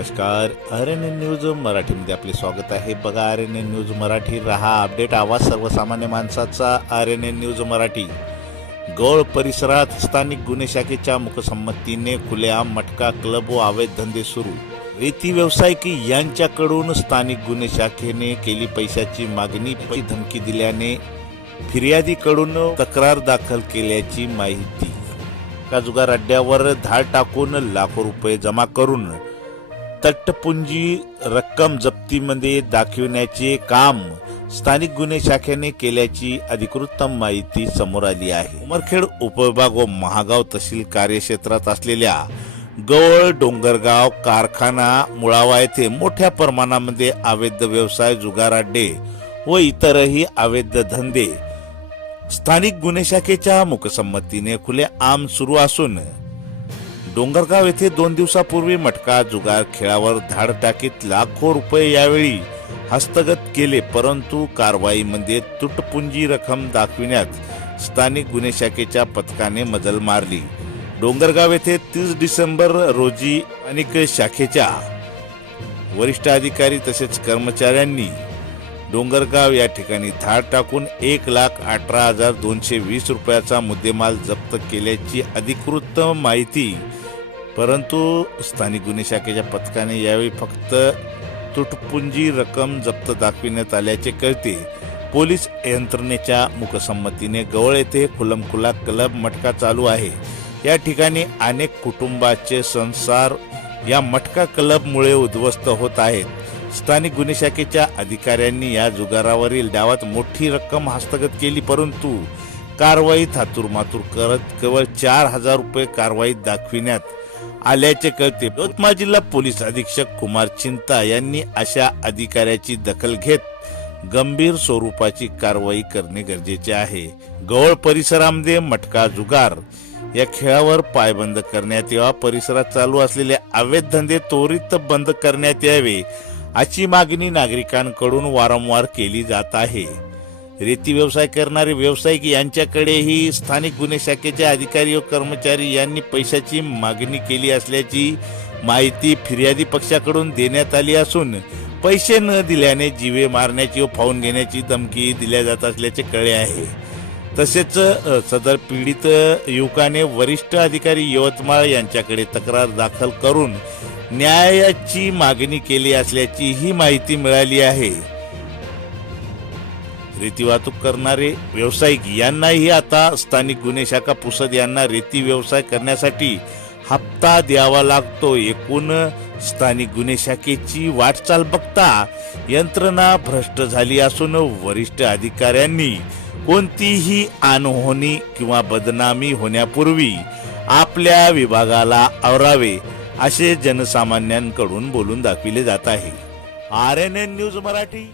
नमस्कार. R N N news मराठीमध्ये आपले स्वागत आहे. बघा R N N news Marathi रहा. अपडेट आवाज सर्वसामान्य माणसाचा. R N N news Marathi. गौळ परिसरात स्थानिक गुन्हे शाखेच्या मुखसंमतीने खुलेआम मटका क्लब व अवैध धंदे सुरू. रेती व्यावसायिक यांच्याकडून स्थानिक गुन्हे शाखेने केली पैशाची मागणी. धमकी दिल्याने फिर्यादीकडून तक्रार दाखल केल्याची माहिती. का जुगार अड्ड्यावर धाड टाकून लाखो रुपये जमा करून तट्टपुंजी रक्कम जप्तीमध्ये दाखविण्याचे काम स्थानिक गुन्हे शाखेने केल्याची अधिकृत माहिती समोर आली आहे. उमरखेड उपविभाग व महागाव तहसील कार्यक्षेत्रात असलेल्या गवळ डोंगरगाव कारखाना मुळावा येथे मोठ्या प्रमाणामध्ये अवैध व्यवसाय जुगार अड्डे व इतरही अवैध धंदे स्थानिक गुन्हे शाखेच्या मुखसंमतीने खुले आम सुरू असून डोंगरगाव येथे दोन दिवसापूर्वी मटका जुगार खेळावर धाड टाकीत लाखो रुपये यावेळी हस्तगत केले परंतु कारवाईमध्ये तुटपुंजी रक्कम दाखविण्यात स्थानिक गुन्हे शाखेच्या पथकाने मजल मारली. डोंगरगाव येथे तीस डिसेंबर रोजी अनेक शाखेच्या वरिष्ठ अधिकारी तसेच कर्मचाऱ्यांनी डोंगरगाव या ठिकाणी धाड टाकून एक लाख अठरा हजार दोनशे वीस रुपयाचा मुद्देमाल जप्त केल्याची अधिकृत माहिती. परंतु स्थानिक गुन्हे शाखेच्या पथकाने यावेळी फक्त तुटपुंजी रक्कम जप्त दाखविण्यात आल्याचे कळते. पोलीस यंत्रणेच्या मुखसंमतीने गवळ येथे खुलमखुला क्लब मटका चालू आहे. या ठिकाणी अनेक कुटुंबाचे संसार या मटका क्लबमुळे उद्ध्वस्त होत आहेत. स्थानिक गुन्हे शाखेच्या अधिकाऱ्यांनी या जुगारावरील डावात मोठी रक्कम हस्तगत केली परंतु कारवाईत हातुरमातूर करत केवळ चार हजार रुपये कारवाईत दाखविण्यात आल्याचे कळते. यवतमाळ जिल्हा पोलीस अधीक्षक कुमार चिंता यांनी अशा अधिकाऱ्याची दखल घेत गंभीर स्वरूपाची कारवाई करणे गरजेचे आहे. गवळ परिसरामध्ये मटका जुगार या खेळावर पायबंद करण्यात यावा. परिसरात चालू असलेले अवैध धंदे त्वरित बंद करण्यात यावे. अशी मागणी नागरिकांकडून वारंवार केली जात आहे. रेती व्यवसाय करणारे व्यावसायिक यांच्याकडेही स्थानिक गुन्हे शाखेचे अधिकारी व कर्मचारी यांनी पैशाची मागणी केली असल्याची माहिती फिर्यादी पक्षाकडून देण्यात आली असून पैसे न दिल्याने जीवे मारण्याची व फावून घेण्याची धमकी दिल्या जात असल्याचे कळले आहे. तसेच सदर पीडित युवकाने वरिष्ठ अधिकारी यवतमाळ यांच्याकडे तक्रार दाखल करून न्यायाची मागणी केली असल्याची ही माहिती मिळाली आहे. रेती वाहतूक करणारे व्यावसायिक यांनाही आता स्थानिक गुन्हे शाखा पुसद यांना रेती व्यवसाय करण्यासाठी हप्ता द्यावा लागतो. एकूण स्थानिक गुन्हे शाखेची वाटचाल बघता यंत्रणा भ्रष्ट झाली असून वरिष्ठ अधिकाऱ्यांनी कोणतीही अनहोनी किंवा बदनामी होण्यापूर्वी आपल्या विभागाला आवरावे असे जनसामान्यांकडून बोलून दाखविले जात आहे. R N N news Marathi.